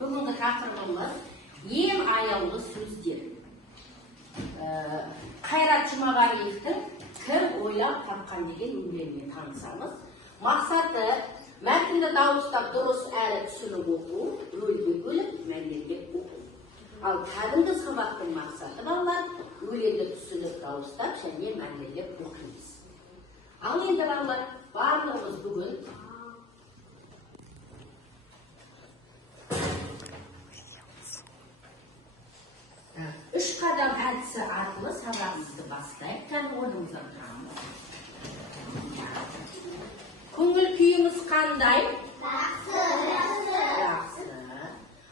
Бүгінгі тақырыбымыз ең аяулы сөздер. Қайрат Жұмағалиевтің «Кім ойлап тапқан» деген өлеңмен танысамыз. Мақсаты мәтінді дауыстап дұрыс әрі түсініп оқу, рөлге бөліп, мәнерлеп оқу. Ал кәдімгі сабақтың мақсаты балалар өлеңді түсініп дауыстап және мәнерлеп оқимыз. Ал енді балалар, барлығымыз бүгін үш қадам әдісі арқылы сабағымызды бастайық. Кәдімгі орнымыздан тұрамыз. Көңіл күйіңіз қандай? Жақсы.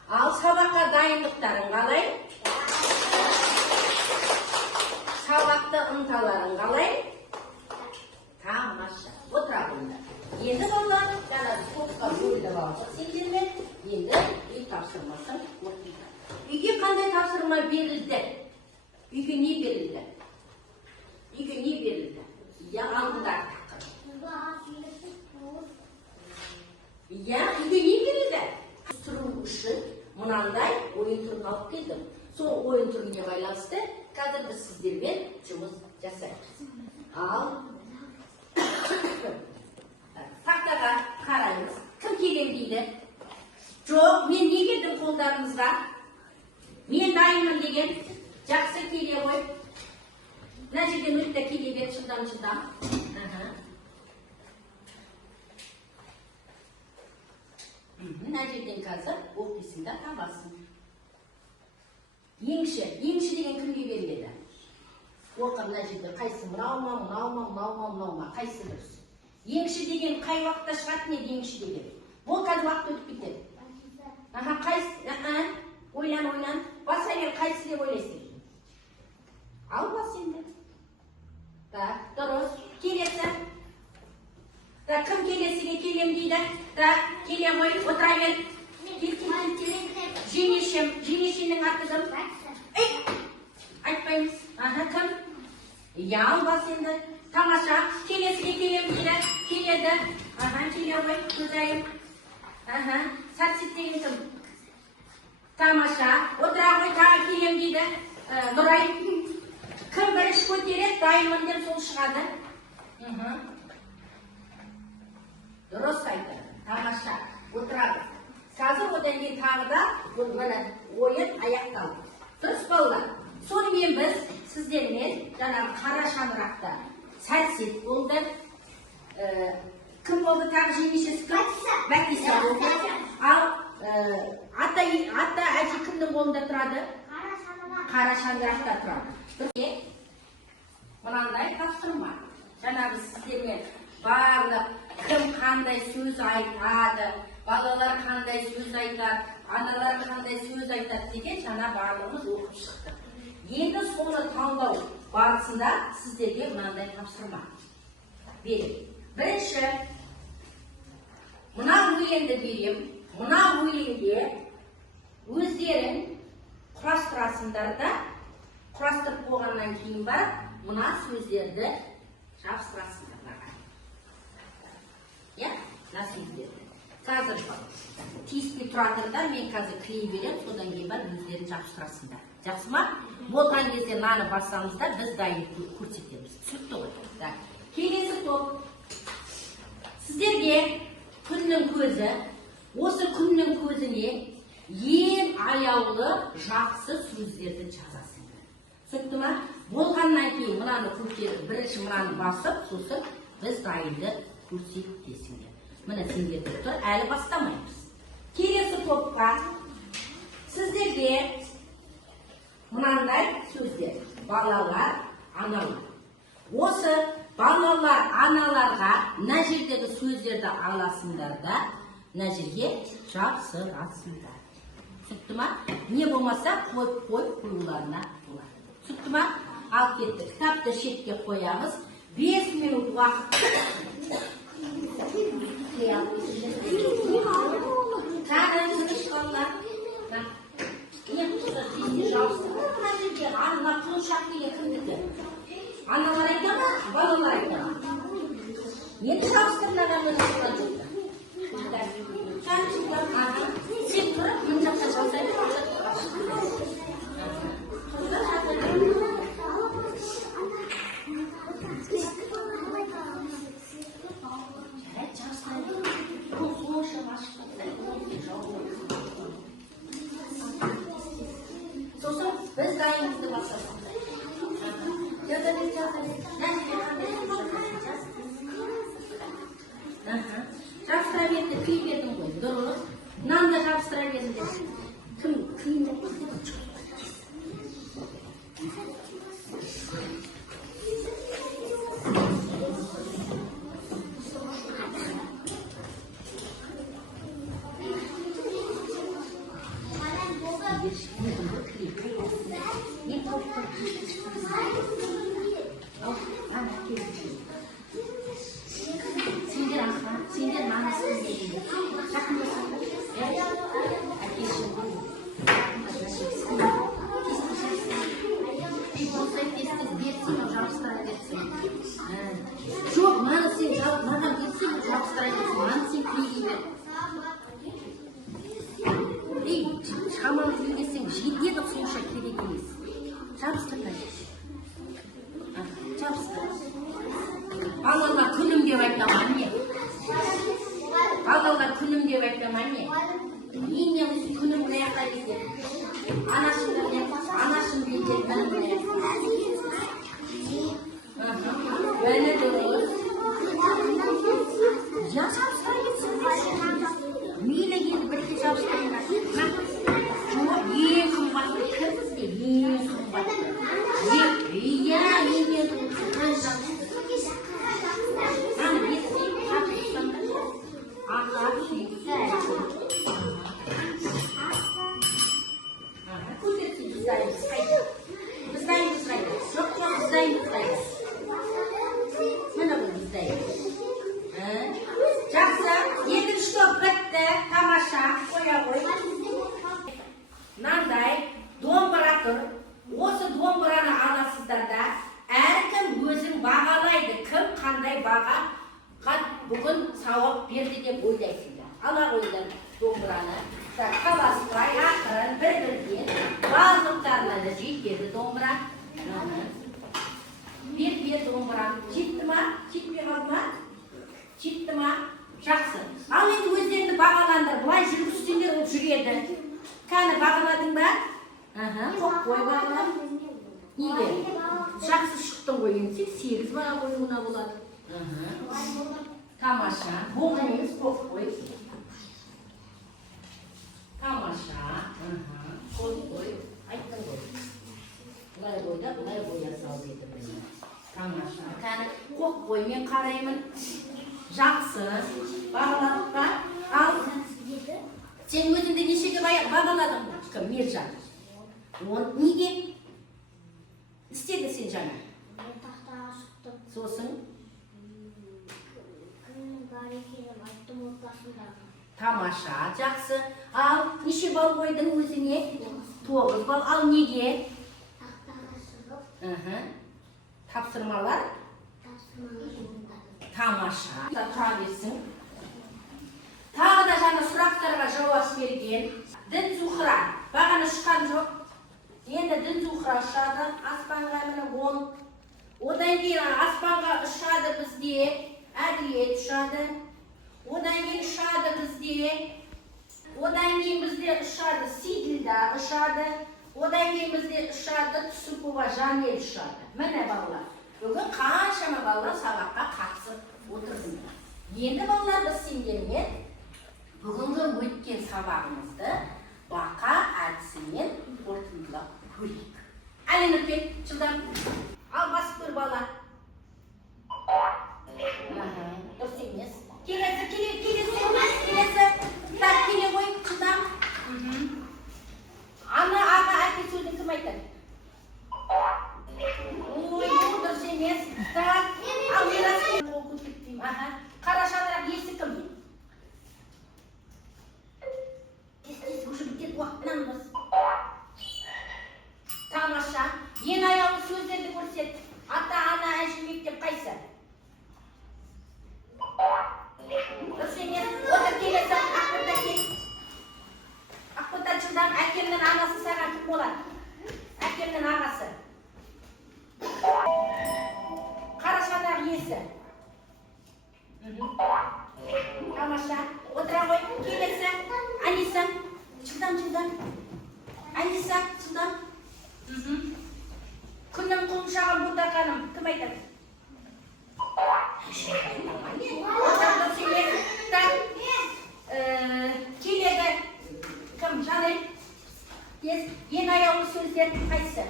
Ал сабаққа дайындықтарың қалай? Сабақты ынталарың қалай? Тамаша. Отыра қойыңдар. Енді балалар, жаңа топқа бөліп алдық сендермен. Енді үй тапсырмасын оқиды. Үйге қандай тапсырма берілді? Үйге не берілді? Үйге не берілді? Алдындағы тақырып. Үйге не берілді? Тұру үшін мынандай ойын түрін алып келдім. Сол ойын түріне байланысты қазір біз сіздермен жұмыс жасаймыз. Ал тақтаға қараймыз. Кім келем дейді? Жоқ, мен не келдім қолдарыңызға? Мен дайынмын деген. Жақсы келе ғой. Мына жерден өтті келе бер, шыдам. Мына жерден қазір оқисыңдар, табасың. Еңші деген кімге беріледі? Оқы мына жерде қайсы? Мынау ма? Қайсы дұрыс? Еңші деген қай уақытта шығатын еді еңші деген? Ол қазір уақыт өтіп кетеді. Қайсы? Ойлан. Баса бер, қайсы деп ойлайсың? Ал бас енді. Дұрыс. Келесі. Кім келесіге келем дейді? Келе ғой, отыра бер. Жеңешенің аты кім? Айтпаймыз. Кім? Ал бас енді. Тамаша. Келесіге келем дейді. Келеді. Келе ғой, көзайым. Сәтсет деген кім? Тамаша. Отыра ғой, тағы келем дейді. Нұрай. Кім бірінші көтереді, дайынмын деп сол шығады. Дұрыс айтады. Тамаша. Отырады. Қазір одан кейін тағы да ойын аяқталды. Дұрыс балалар. Сонымен біз сіздермен жаңағы қара шаңырақта Сәтсет болды. Кім болды тағы жеңешесі кім? Бәтиса болды. Ал ата әже кімнің қолында тұрады? Қара шаңырақта тұрады. Мынандай тапсырма. Жаңағы сіздермен барлық кім қандай сөз айтады, балалар қандай сөз айтады, аналар қандай сөз айтады деген жаңа барлығымыз оқып шықтық. Енді соны таңдау барысында сіздерге мынандай тапсырма берем. Бірінші, мына өлеңді берем. Мына өлеңде өздерің құрастырасыңдар да, құрастырып болғаннан кейін барып, мына сөздерді жабыстырасыңдар. Сөздерді. Қазір тиіспей тұратырда мен қазір клей берем, содан кейін бар өздерін жабыстырасыңдар. Жақсы ма? Болған кезде наны басамызда біз дайын көрсетеміз. Түсінікті ғой. Келесі топ. Сіздерге күннің көзі, осы күннің көзіне ең аяулы жақсы сөздерді жазасыңдар. Түсінікті ма? Болғаннан кейін мынаны көтеріп, бірінші мынаны басып, сосын біз дайынды көрсетесіңдер. Міне сендерді тұр, әлі бастамаймыз. Келесі топқа сіздерге мынандай сөздер. Балалар, аналар. Осы балалар, аналарға мына жердегі сөздерді аласыңдар да, мына жерге жабыстырасыңдар. Түсінікті ма? Не болмаса қоюларына болады. Түсінікті ма? Алып кетті. Кітапты шетке қоямыз. 5 минут уақыт. Кәдім жүріш балалар. Ең қызы жесте жауыстырды. Мына жерге анна құлшақ деген кімдікі? Аналар айта ма? Балалар айта ма? Енді жауыстырмаған өз тұрған жоқты. Сен тұрып, мын жақта жабыстыра беріңдер. Кім қиындап сендер мамасың дегенде жақындасыңдар. Жоқ, маған сен маған берсең жабыстыра берсің, маған сен клей бер. Ей, шамалы клейдесең жетеді, сонша керек емес. Жабыстыр қажет. Жабыстыр. Балалар күнім деп айтаман не? Балалар күнім деп айтаман не? Ене күнім қаяққа кетеді? Анашым бетер күнім қаяққа. Бәні дұрыс. Жабыстыра кетсін. Мейлі енді бірге жабыстырыңдар. Жоқ, ең қымбатты кім бізде? Ең қымбатты. Иә, ең қымбатты. Аны бетсең, қапыстыңдар. Аға, шүйікті әйті. Көтерсін біздайымыз қайды. Біздайымыз қайды. Жоқ, біздайымыз қайды. Мына бұл біздайымыз. Жақсы, екінші топ бітті, тамаша, қоя қой. Мынандай домбыра тұр. Осы домбыраны аласыздар да, әркім өзін бағалайды. Кім қандай баға бүгін сауап берді деп ойлайсыңдар. Ала қойдан домбыраны. Қаласпай, ақырын, бір-бірден барлықтарына да жетеді домбыра. Бер домбыра. Жетті ма? Жетпей қалды ма? Жетті ма? Жақсы. Ал енді өздеріңді бағаландар. Бұлай жүргізсеңдер ол жүреді. Кәні бағаладың ба? Қоқ қой бағалап. Неге? Жақсы шықтың ғой енді. 8 баға қоюына болады. Тамаша. Болмаймыз, қоқ қой. Тамаша. Қоқ қой. Айттың ғой. Бұлай қойда, бұлай қойда сал деді бізі. Тамаша. Кәні қоқ қой, мен қараймын. Жақсы. Бағаладық па? Ал. Сен өзіңді нешеге бағаладың? Кім? Мержан. Неге? Істеді сен жаңа? Тақтаға шықтым. Сосын? Күннің бар екенін айттым отбасындағы. Тамаша, жақсы. Ал, неше бал қойдың өзіңе? 9 бал. Ал неге? Тақтаға шығып. Тапсырмалар? Тапсырмалар орындадым. Тамаша. Тұра берсін. Тағы да жаңа сұрақтарға жауап берген. Дін Зухра. Бағана шыққан жоқ. Енді дін Зухра ұшады. Аспанға міне 10. Одан кейін аспанға ұшады бізде. Әділет ұшады. Одан кейін ұшады бізде. Одан кейін бізде ұшады. Сиділда ұшады. Одан кейін бізде ұшады. Түсіпова Жанел ұшады. Міне балалар. Бүгін қаншама балалар сабаққа қатысып отырдыңдар. Енді балалар біз сендермен бүгінгі өткен сабағымызды бақа әдісімен қорытындылап көрейік. Әлі Нұрпек, жылдам. Ал басып көр бала. Дұрыс емес. Келесі. Так, келе қой, жылдам. Ана, аға, әке сөзін кім айтады? Ой, дұрыс емес. Так, ал мерас қол көрсетпеймін. Қара шаңырақ есі кім? Уже бітет уақытынан біз. Тамаша. Ең аяулы сөздерді көрсет. Ата, ана, әже, мектеп қайсы? Дұрыс емес. Отыр келесі. Ақбота кел. Ақбота жылдам. Әкемнің анасы саған кім болады? Әкемнің ағасы. Қара шаңырақ иесі. Тамаша. Отыра қой. Келесі. Аниса. Жылдам. Аниса, жылдам. Күннің құлыншағын бұлдақаным. Кім айтады? Отарды сенер. Так. Келеді. Кім Жанель? Ең аяулы сөздер қайсы?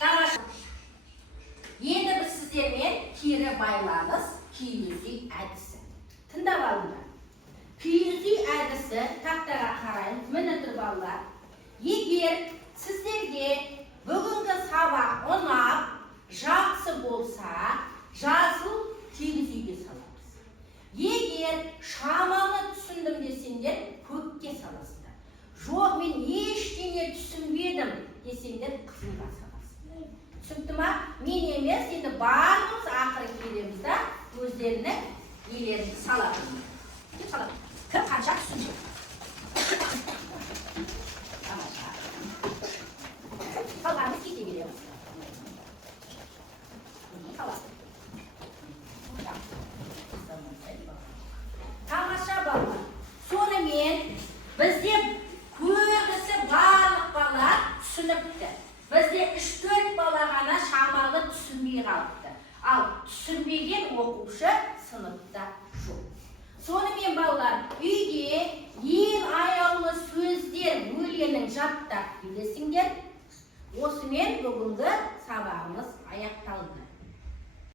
Тамаша. Енді біз сіздермен кері байланыс киіз үй әдісі. Тыңдап алыңдар. Киіз үй әдісі тақтаға қарайын. Міне тұр балалар. Егер сіздерге бүгінгі сабақ ұнап, жақсы болса, жасыл киіз үйге саламыз. Егер шамалы түсіндім десеңдер, көкке саласыңдар. Жоқ, мен ештеңе түсінбедім десеңдер, қызылға саласыңдар. Түсінікті ма? Мен емес, енді барлығымыз ақыры келеміз да, өздерінің елерін салатын. Кім қанша түсінбеді? Қалғанымыз кете келеміз. Тамаша балалар. Сонымен бізде көбісі барлық бала түсініпті. Бізде 3-4 бала ғана шамалы түсінбей қалыпты. Ал түсінбеген оқушы сыныпта жоқ. Сонымен балалар, үйде ең аяулы сөздер өлеңін жаттап келесіңдер. Осымен бүгінгі сабағымыз аяқталды.